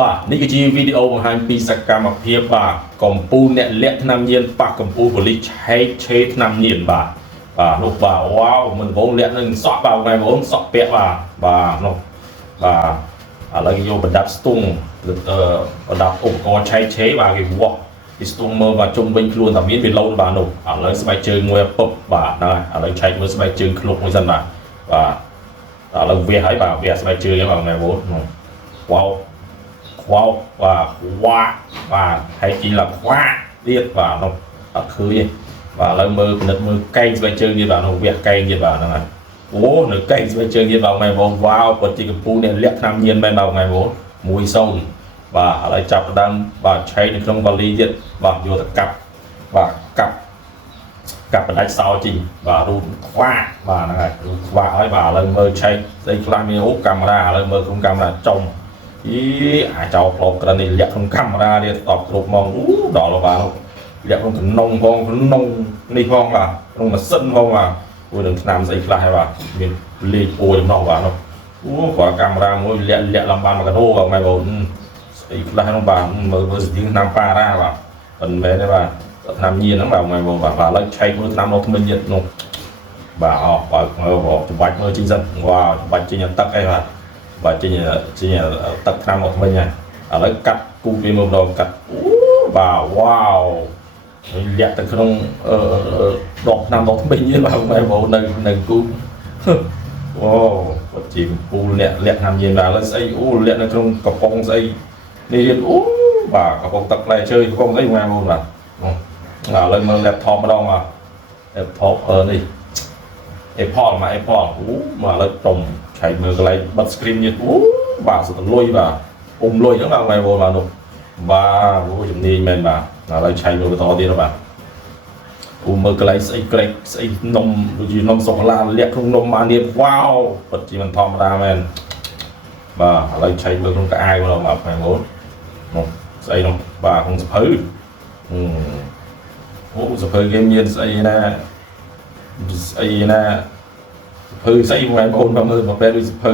បាទនេះគឺជាវីដេអូបង្ហាញពីសកម្មភាពបាទកំពូលអ្នកលាក់ថ្នាំញៀនប៉ះកំពូលប៉ូលីសឆែកឆេថ្នាំញៀនបាទនោះបាទវ៉ាវមិនបងលាក់នឹងសក់បាទបងប្អូនសក់ពាក់បាទនោះបាទឥឡូវយកប្រដាប់ស្ទង់ប្រដាប់ឧបករណ៍ឆែកឆេបាទគេវាស់ពីស្ទង់មើលបាទជុំវិញខ្លួនតែមានវាលោតបាទនោះឥឡូវស្បែកជើងមួយពឹបបាទហ្នឹងហើយឥឡូវឆែកមើលស្បែកជើងឃ្លុកមួយសិនបាទឥឡូវវះហើយបាទវះស្បែកជើងហ្នឹងបាទបងប្អូនវ៉ាវបាទហើយជីឡាខ្វាទៀតបាទនោះអត់ឃើញទេបាទឥឡូវមើលពិនិត្យមើលកែងស្បែកជើងទៀតបាទនោះវះកែងទៀតបាទហ្នឹងហើយអូនៅកែងស្បែកជើងទៀតបាទបងប្អូនវ៉ាវពិតជាកំពូលនេះលាក់ថ្នាំញៀនមែនបាទបងប្អូន1-0បាទឥឡូវចាប់ដើមបាទឆែកនៅក្នុងវ៉ាលីទៀតបាទយកទៅកាប់បណ្ដាច់សោជីបាទរូតខ្វាបាទហ្នឹងហើយរូតខ្វាហើយបាទឥឡូវមើលឆែកស្អីខ្លះមានអូកាមេរ៉ាឥឡូវមើលក្នុងកាមេរ៉ាចំអាចោលប្លុកក្រិននេះលាក់ក្នុងកាមេរ៉ានេះតបគ្រប់មកដល់បាទលាក់ក្នុងក្នុងផងក្នុងនេះផងបាទក្នុងម៉ាស៊ីនផងបាទមួយនឹងឆ្នាំស្អីខ្លះហើយបាទមានលេខពួរចំណោះបាទនោះគាត់កាមេរ៉ាមួយលាក់ឡើងបានមកកដោបាទម៉ែបងស្អីខ្លះនោះបាទមើលស្ទៀងឆ្នាំប៉ារ៉ាបាទមិនមែនទេបាទឆ្នាំញៀនហ្នឹងបាទម៉ែបងបាទឥឡូវឆែកមើលឆ្នាំនោះថ្មិញទៀតនោះបាទអស់បើមើលច្បាច់មើលជីសិនវ៉ាច្បាច់ចេញទឹកអីបាទចេញទឹកឆ្នាំមកវិញហើយឥឡូវកាត់គូវាមើលម្ដងកាត់បាទវ៉ាវលាក់ទៅក្នុងដបឆ្នាំមកវិញទៀតបាទបងប្អូននៅគូអូគាត់ជាកំពូលលាក់ឆ្នាំញៀនបាទឥឡូវស្អីលាក់នៅក្នុងកំប៉ុងស្អីនេះទៀតបាទកំប៉ុងទឹកផ្លែឈើកំប៉ុងអីបងប្អូនបាទឥឡូវមើល laptop ម្ដងបាទ laptop នេះ Apple មក Apple មកឥឡូវតុំឆែកមើលកន្លែងបិទ screen ទៀតបាទសុទ្ធតែលុយបាទលុយហ្នឹងបាទបងប្អូនបាទនោះបាទជំនាញមែនបាទឥឡូវឆែកមើលបន្តទៀតបាទមើលកន្លែងស្អីក្រែកស្អីនំដូចជានំសូកូឡាលាក់ក្នុងនំបានទៀតវ៉ាវពិតជាមិនធម្មតាមែនបាទឥឡូវឆែកមើលក្នុងកៅអៅម្ដងបាទបងប្អូននោះស្អីនោះបាទក្នុងសភៅសភៅគេមានស្អីណាសភៅស្អីបងប្អូនបាទមើលមកពេលដូចសភៅ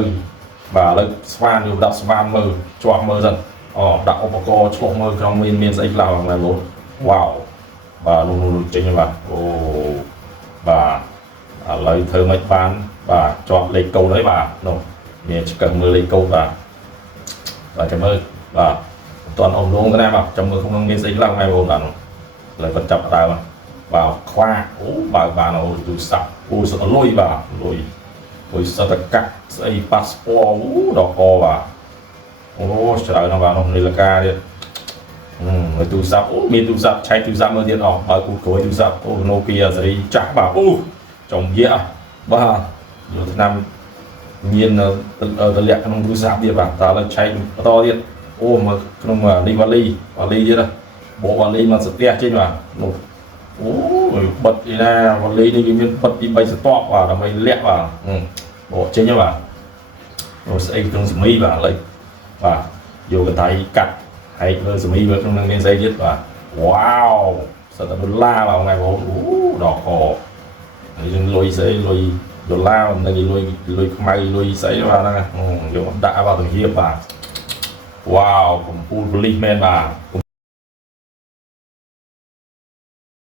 បាទឥឡូវស្វានយកដាក់ស្វានមើលជាប់មើលសិនដាក់ឧបករណ៍ឆ្លុះមើលក្នុងមានស្អីខ្លះបងប្អូនវ៉ាវបាទនោះចេញបាទបាទឥឡូវធ្វើមិនបានបាទជាប់លេខកូដហើយបាទនោះមានឆ្កឹះមើលលេខកូដបាទចាំមើលបាទមិនទាន់អមលងទេណាបាទចាំមើលក្នុងមានស្អីខ្លះបងប្អូនបាទឥឡូវគាត់ចាប់ដើមបាទខ្វាបើបានទូរស័ព្ទសុទ្ធលុយបាទលុយសតកាក់ស្អីប៉ាសពតដល់កបាទច្រើនណាស់បាទនោះនាឡិកាទៀតទូរស័ព្ទមានទូរស័ព្ទឆែកទូរស័ព្ទមើលទៀតបើគូក្រួយទូរស័ព្ទNokia សេរីចាស់បាទចំយៈបាទយកឆ្នាំញៀនទៅលាក់ក្នុងទូរស័ព្ទទៀតបាទតើឥឡូវឆែកបន្តទៀតមកក្នុងនេះវ៉ាលីទៀតបោកវ៉ាលីមកស្ទះចេញបាទនោះបិទឯណាវ៉ាលីនេះគេមានបិទពី3ស្ទាប់បាទដើម្បីលាក់បាទបោកចេញបាទស្អីក្នុងសមីបាទឥឡូវបាទយកកន្ត្រៃកាត់ហើយមើលសមីមើលក្នុងនឹងមានស្អីទៀតបាទវ៉ាវសិតតែដុល្លារបាទបងប្អូនដល់កហើយយើងលុយស្អីលុយដុល្លារមិនដឹងលុយខ្មៅលុយស្អីបាទហ្នឹងយកដាក់បាទទៅហៀបបាទវ៉ាវកំពូលប៉ូលីសមែនបាទកំ